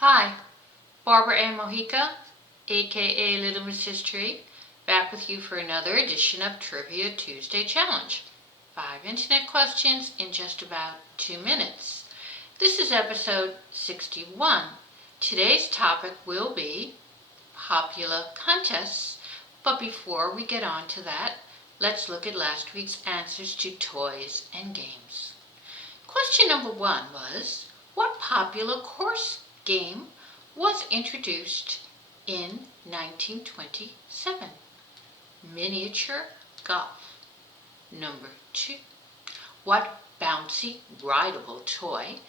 Hi, Barbara A. Mojica, aka Little Miss History, back with you for another edition of Trivia Tuesday Challenge. 5 internet questions in just about 2 minutes. This is episode 61. Today's topic will be popular contests, but before we get on to that, let's look at last week's answers to toys and games. Question number 1 was, what popular course game was introduced in 1927? Miniature golf. Number 2. What bouncy, rideable toy,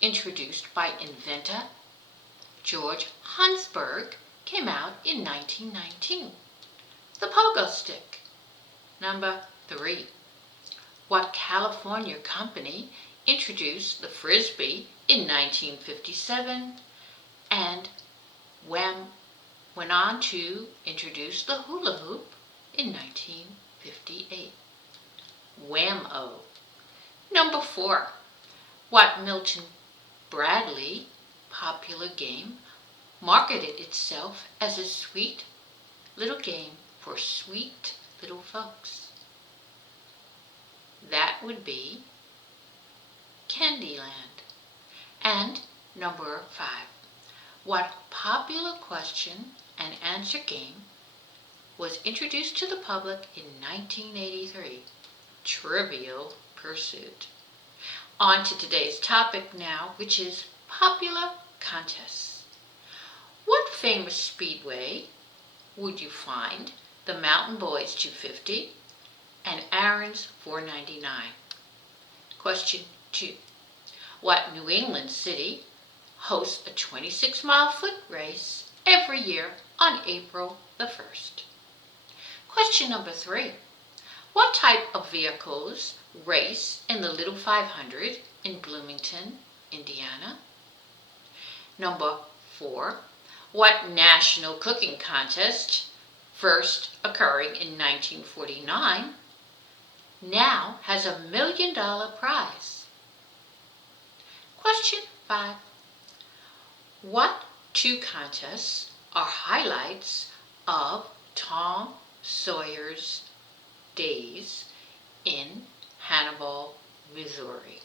introduced by inventor George Hansberg, came out in 1919? The pogo stick. Number 3. What California company introduced the Frisbee in 1957 and went on to introduce the hula hoop in 1958? Wham-O. Number 4. What Milton Bradley popular game marketed itself as a sweet little game for sweet little folks? That would be Candyland. And number 5. What popular question and answer game was introduced to the public in 1983? Trivial Pursuit. On to today's topic now, which is popular contests. What famous speedway would you find the Mountain Boys 250 and Aaron's 499? Question 2. What New England city hosts a 26-mile foot race every year on April the 1st? Question number 3. What type of vehicles race in the Little 500 in Bloomington, Indiana? Number 4. What national cooking contest, first occurring in 1949, now has a $1 million prize? Question 5. What 2 contests are highlights of Tom Sawyer's Days in Hannibal, Missouri?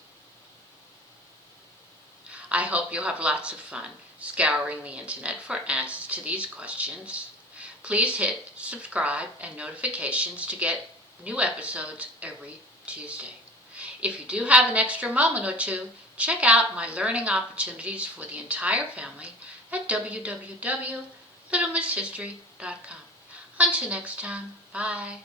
I hope you'll have lots of fun scouring the internet for answers to these questions. Please hit subscribe and notifications to get new episodes every Tuesday. If you do have an extra moment or two, check out my learning opportunities for the entire family at www.littlemisshistory.com. Until next time, bye.